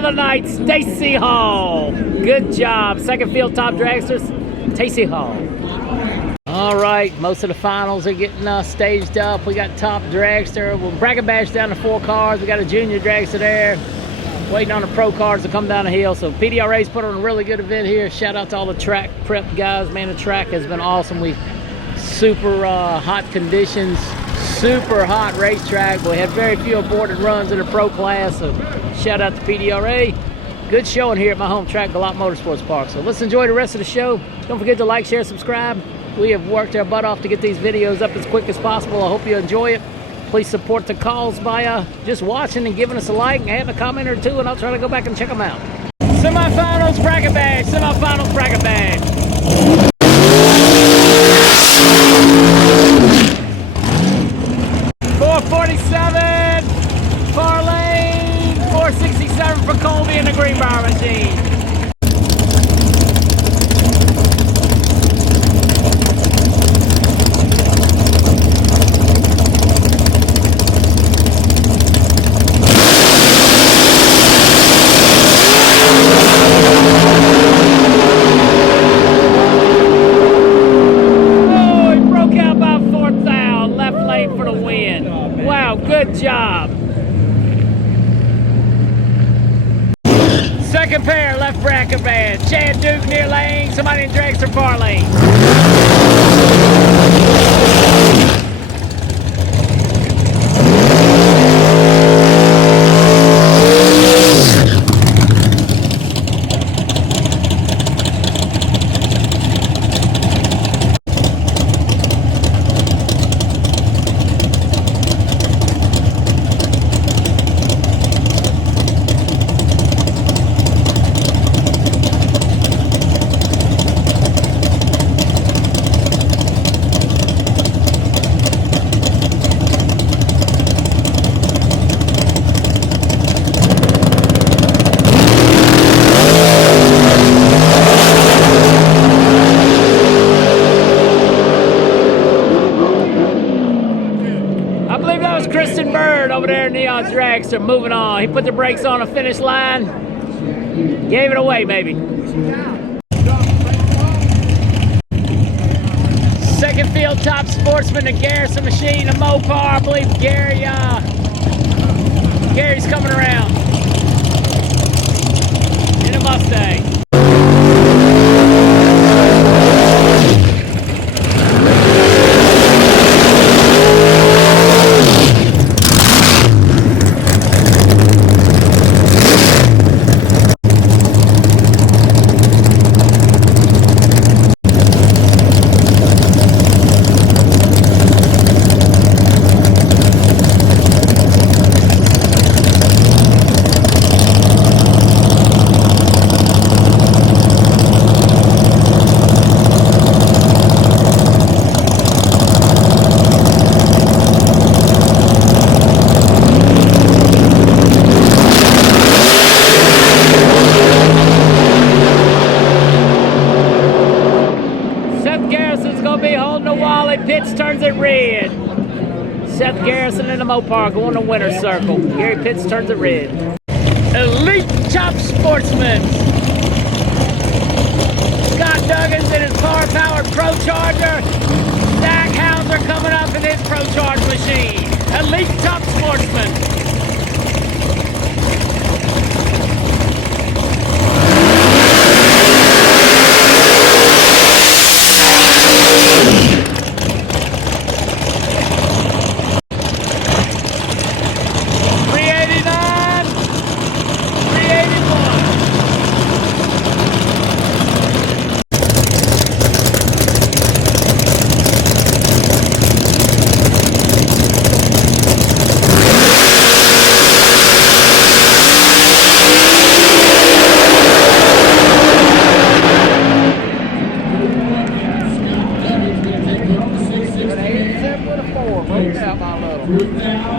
of the night, Stacy Hall. Good job. Second field top dragsters, Stacy Hall. All right, most of the finals are getting staged up. We got top dragster. We'll bracket bash down to 4 cars. We got a junior dragster there, waiting on the pro cars to come down the hill. So PDRA's put on a really good event here. Shout out to all the track prep guys. Man, the track has been awesome. We super hot conditions, super hot racetrack. We had very few aborted runs in the pro class. So shout out to PDRA. Good showing here at my home track, Galop Motorsports Park. So let's enjoy the rest of the show. Don't forget to like, share, subscribe. We have worked our butt off to get these videos up as quick as possible. I hope you enjoy it. Please support the calls by just watching and giving us a like and adding a comment or two, and I'll try to go back and check them out. Semifinals bracket bash. Semifinals bracket bash. 447 far lane, 467 for Colby in the green bar machine. Good job. Second pair, left bracket band. Chad Duke near lane. Somebody in dragster far lane. Over there in Neon Dragster, moving on. He put the brakes on the finish line. Gave it away, baby. Second field top sportsman, the Garrison machine, the Mopar. I believe Gary's coming around in a Mustang. Pitts turns it red. Seth Garrison in the Mopar going to winner's circle. Gary Pitts turns it red. Elite top sportsman. Scott Duggins in his power-powered Pro Charger. Zach Hauser coming up in his Pro Charge machine. Elite top sportsman.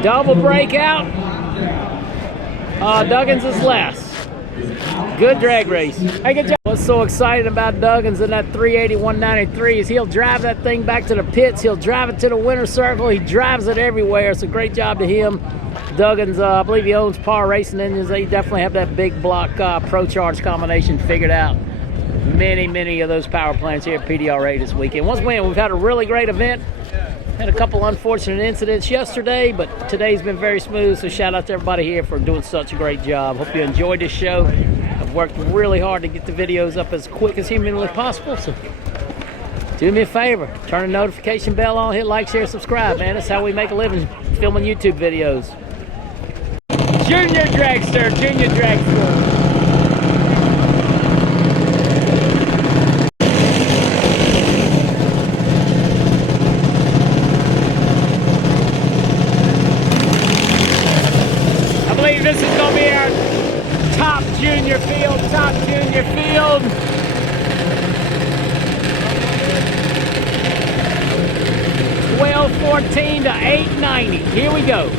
Double breakout. Duggins is less. Good drag race. Hey, good job. What's so exciting about Duggins in that 380-193 is he'll drive that thing back to the pits. He'll drive it to the winner's circle. He drives it everywhere. It's a great job to him. Duggan's, I believe he owns Par Racing Engines. They definitely have that big block Pro Charge combination figured out. Many of those power plants here at PDRA this weekend. Once again, we've had a really great event. Had a couple unfortunate incidents yesterday, but today's been very smooth, so shout out to everybody here for doing such a great job. Hope you enjoyed this show. I've worked really hard to get the videos up as quick as humanly possible, so do me a favor, turn the notification bell on, hit like, share, subscribe, man. That's how we make a living filming YouTube videos. Junior Dragster, Junior Dragster. This is going to be our top junior field, 1214 to 890. Here we go.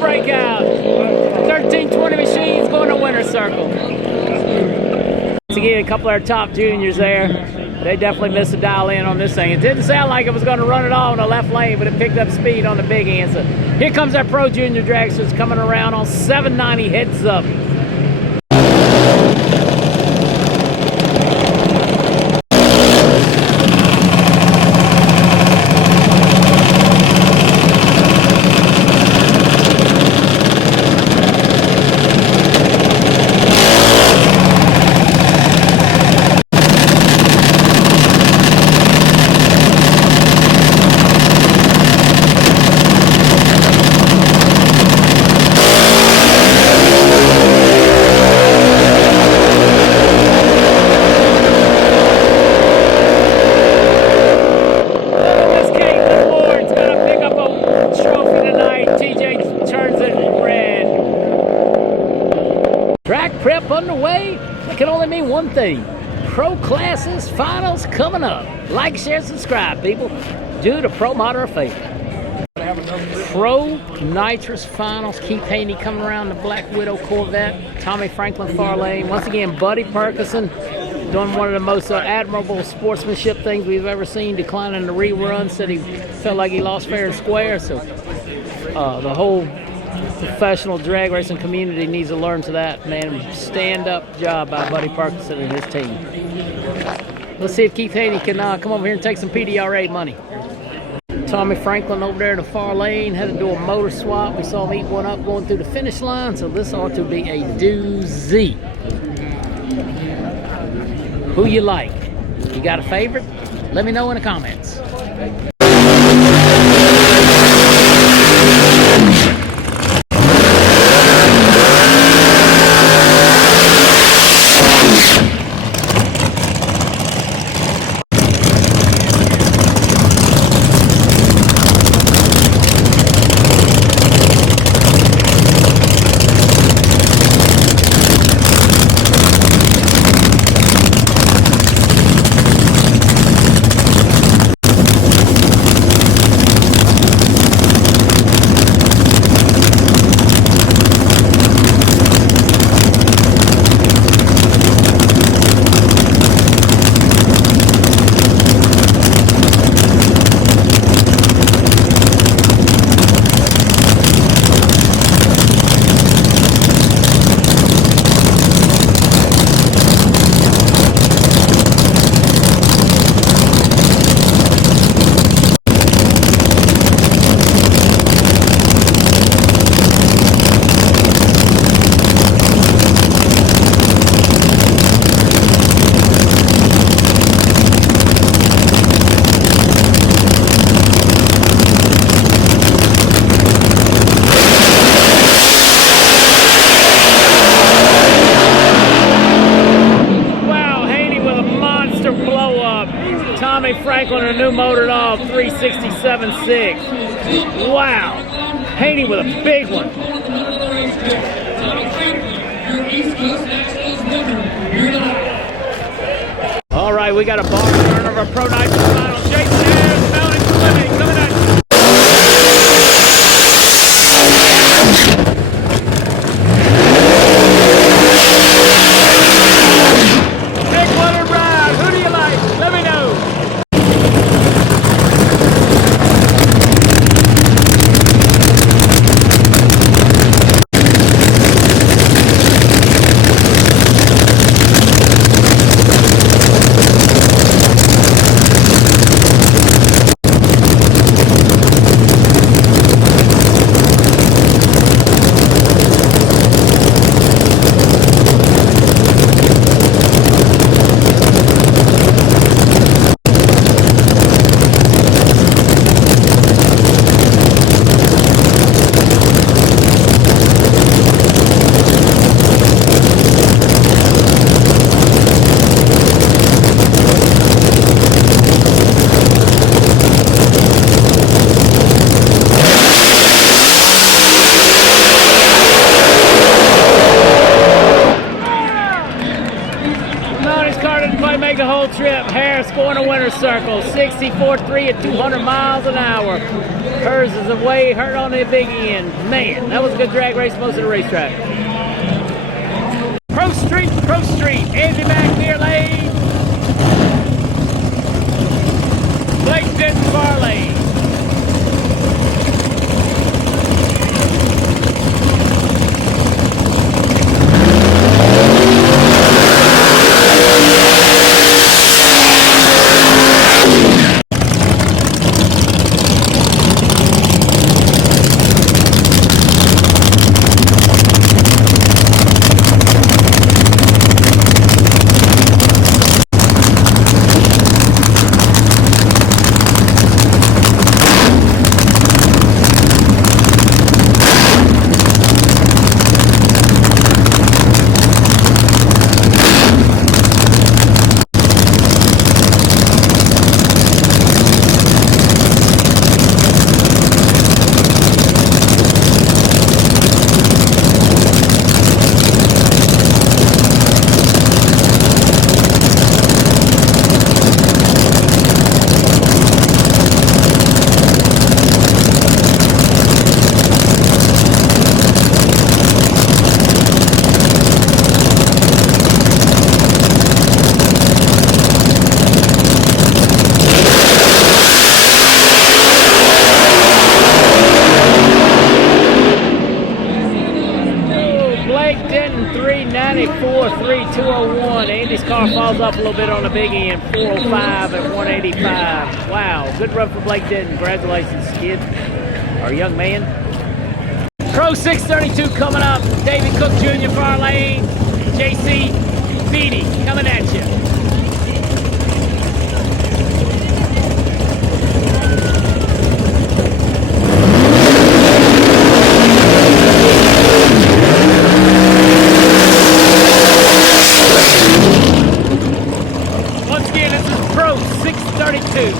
Breakout. 1320 machines going to winner's circle. Once again, a couple of our top juniors there. They definitely missed a dial in on this thing. It didn't sound like it was going to run it all in the left lane, but it picked up speed on the big end. So here comes our pro junior dragsters coming around on 790 heads up. Track prep underway. That can only mean one thing. Pro classes finals coming up. Like, share, subscribe, people. Do the Pro Moder a favor. Pro nitrous finals. Keith Haney coming around the Black Widow Corvette. Tommy Franklin far lane. Once again, Buddy Perkison doing one of the most admirable sportsmanship things we've ever seen. Declining the rerun. Said he felt like he lost fair and square. So the whole professional drag racing community needs to learn to that, man. Stand-up job by Buddy Parkinson and his team. Let's see if Keith Haney can come over here and take some PDRA money. Tommy Franklin over there in the far lane had to do a motor swap. We saw him eat one up going through the finish line, so this ought to be a doozy. Who you like? You got a favorite? Let me know in the comments. Tommy Franklin, a new motor off 367.6. Wow. Haney with a big one. All right, we got a bar turn of our Pro Nitrous final. Jason Harris, mounting coming out. Big one and ride. Who do you like? Let me know. Make the whole trip. Harris scoring a winner's circle. 64.3 at 200 miles an hour. Hers is away, hurt on the big end. Man, that was a good drag race most of the racetrack. Pro Street. Andy back near lane. Blake Denton far lane. Denton 394, 3201. Andy's car falls off a little bit on the big end, 405 at 185. Wow, good run for Blake Denton. Congratulations, kid, our young man. Pro 632 coming up. David Cook Jr. far lane. JC Beatty coming at you. Once again, this is Pro 632.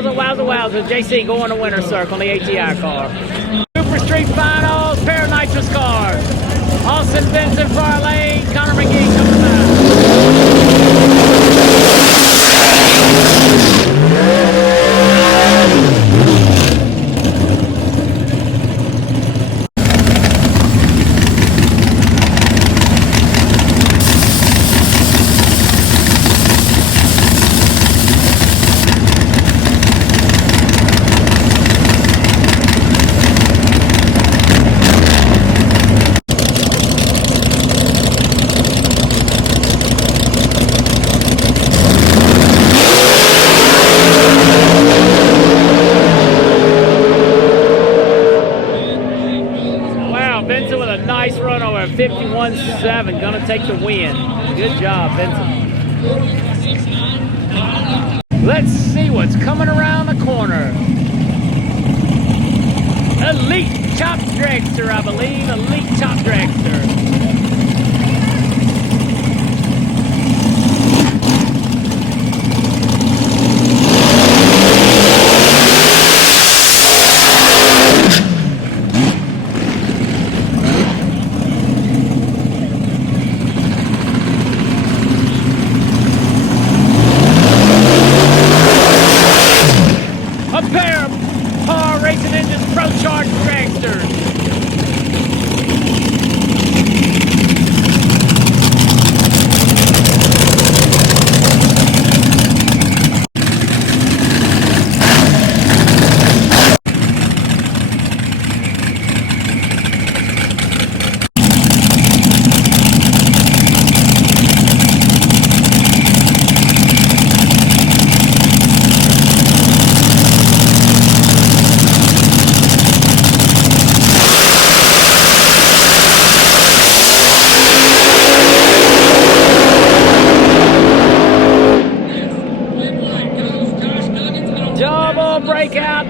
wowza, wowza, wowza. JC going to winner's circle on the ATI car. Super Street Finals, pair of nitrous cars. Austin Benson for our lane, Connor McGee coming back. Benson with a nice run over 51.7, gonna take the win. Good job, Benson. Let's see what's coming around the corner. Elite Chop Dragster, I believe. Elite Chop Dragster. A pair of Par Racing Engines Pro Charge dragsters.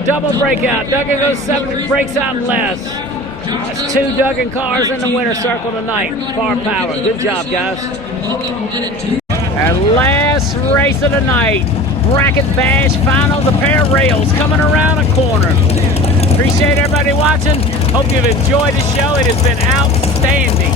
Double breakout. Duggan goes 7, breaks out less. That's 2 Duggan cars in the winner's circle tonight. Far Power. Good job, guys. Our last race of the night. Bracket Bash Finals. A pair of rails coming around a corner. Appreciate everybody watching. Hope you've enjoyed the show. It has been outstanding.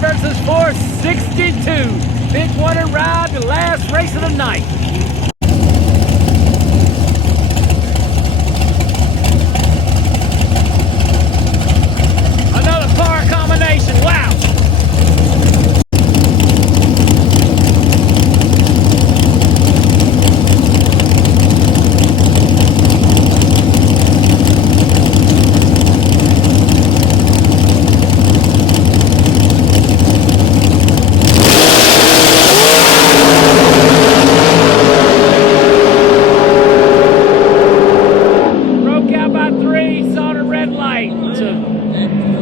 Versus 462. Big winner ride, the last race of the night. Another par combination. Wow.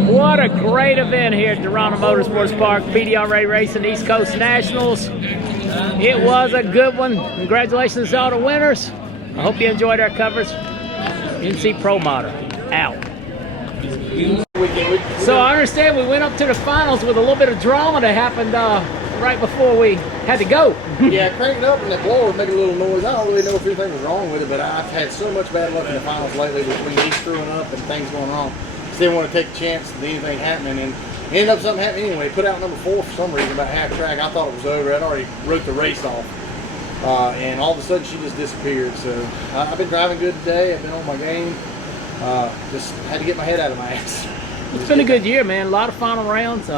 What a great event here at Toronto Motorsports Park, PDRA Racing East Coast Nationals. It was a good one. Congratulations to all the winners. I hope you enjoyed our coverage. NC Pro Motor, out. So I understand we went up to the finals with a little bit of drama that happened right before we had to go. Yeah, cranked up and the blower was making a little noise. I don't really know if anything was wrong with it, but I've had so much bad luck in the finals lately between me screwing up and things going wrong. Didn't want to take a chance of anything happening, and ended up something happening anyway. Put out number 4 for some reason, about half track. I thought it was over. I'd already wrote the race off, and all of a sudden she just disappeared. So I've been driving good today. I've been on my game. Just had to get my head out of my ass. It's been a good year, man. A lot of final rounds.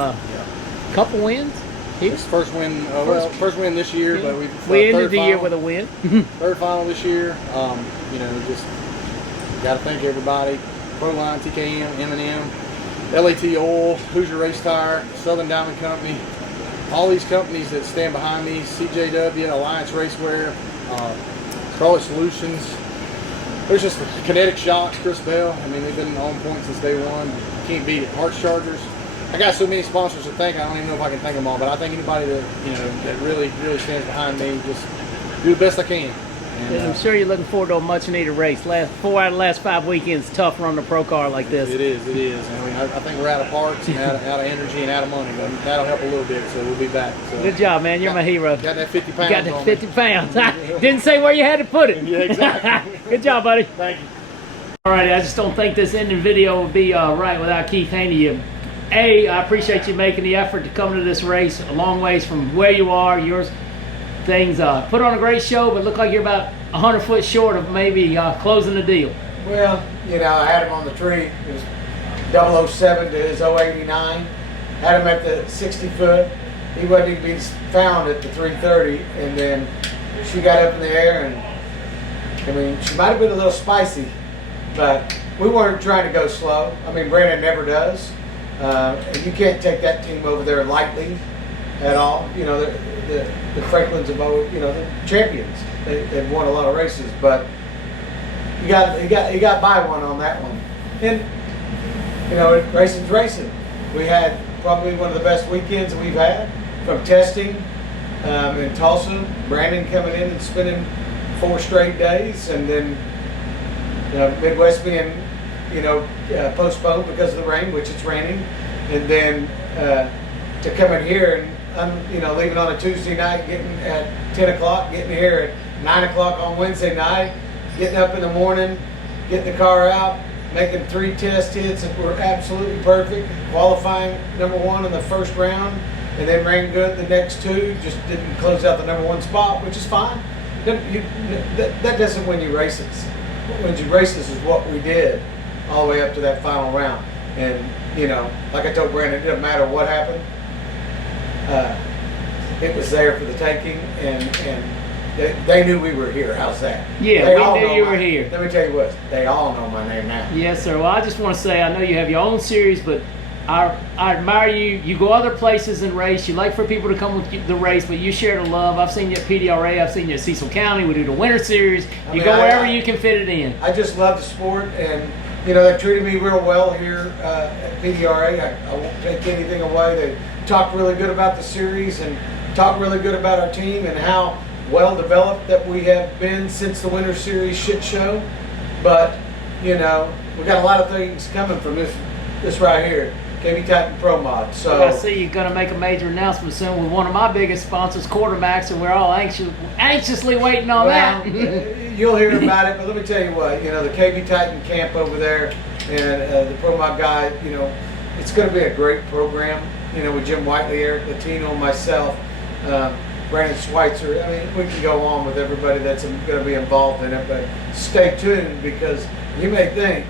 Couple wins. This first win, first win this year, yeah. But we ended the year with a win. Third final this year. You know, just got to thank everybody. Proline, TKM, M&M, LAT Oil, Hoosier Race Tire, Southern Diamond Company, all these companies that stand behind me, CJW, Alliance Racewear, Crawley Solutions. There's just Kinetic Shocks, Chris Bell. I mean, they've been on point since day one. Can't beat it. Parts Chargers. I got so many sponsors to thank. I don't even know if I can thank them all, but I thank anybody that that really stands behind me. Just do the best I can. And, I'm sure you're looking forward to a much-needed race. 4 out of the last 5 weekends, tough running a pro car like this. It is. I mean, I think we're out of parts and out of energy and out of money, but that'll help a little bit. So we'll be back. So, good job, man. You're my hero. Got that 50 pounds. You got that 50 pounds. Didn't say where you had to put it. Yeah, exactly. Good job, buddy. Thank you. All right, I just don't think this ending video would be right without Keith handing you. I appreciate you making the effort to come to this race a long ways from where you are. Yours things put on a great show, but look like you're about 100 foot short of maybe closing the deal. Well, I had him on the tree. It was 007 to his 089. Had him at the 60 foot. He wasn't even being found at the 330, and then she got up in the air, and I mean, she might have been a little spicy, but we weren't trying to go slow. I mean, Brandon never does. And you can't take that team over there lightly at all. The Franklins have always, the champions. They've won a lot of races, but he got by one on that one. And racing's racing. We had probably one of the best weekends we've had from testing in Tulsa. Brandon coming in and spending 4 straight days, and then Midwest being postponed because of the rain, which it's raining, and then to come in here and leaving on a Tuesday night, getting at 10 o'clock, getting here at 9 o'clock on Wednesday night, getting up in the morning, getting the car out, making 3 test hits that were absolutely perfect, qualifying #1 in the first round, and then ran good the next 2, just didn't close out the #1 spot, which is fine. That doesn't win you races. What wins you races is what we did all the way up to that final round. And, like I told Brandon, it doesn't matter what happened. It was there for the taking, and they knew we were here. How's that? Yeah, they we knew you were here. Let me tell you what, they all know my name now. Yes, sir. Well, I just want to say, I know you have your own series, but I admire you. You go other places and race. You like for people to come with the race, but you share the love. I've seen you at PDRA. I've seen you at Cecil County. We do the Winter Series. You go wherever you can fit it in. I just love the sport, and they treated me real well here at PDRA. I won't take anything away. They talked really good about the series and talked really good about our team and how well developed that we have been since the Winter Series shit show. But we got a lot of things coming from this right here. KB Titan Pro Mod. So I see you're going to make a major announcement soon with one of my biggest sponsors, Quarterbacks, and we're all anxiously waiting on that. You'll hear about it, but let me tell you what, the KB Titan camp over there and the Pro Mod guy, it's going to be a great program, with Jim Whiteley, Eric Latino, myself, Brandon Schweitzer. I mean, we can go on with everybody that's going to be involved in it, but stay tuned, because you may think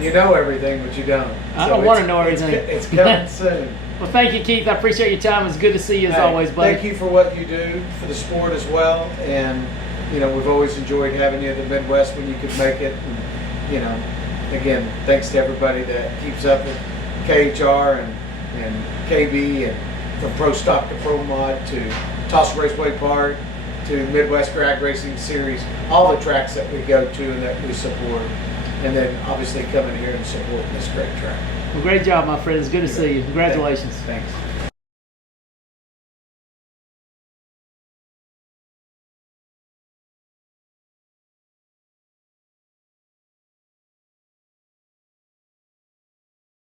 you know everything, but you don't. I don't want to know everything. It's coming soon. Well, thank you, Keith. I appreciate your time. It's good to see you as always, buddy. Thank you for what you do for the sport as well. And, we've always enjoyed having you at the Midwest when you could make it. And, again, thanks to everybody that keeps up with KHR and KB, and from Pro Stock to Pro Mod to Tulsa Raceway Park to Midwest Drag Racing Series, all the tracks that we go to and that we support. And then obviously coming here and supporting this great track. Well, great job, my friend. It's good to see you. Congratulations. Thanks.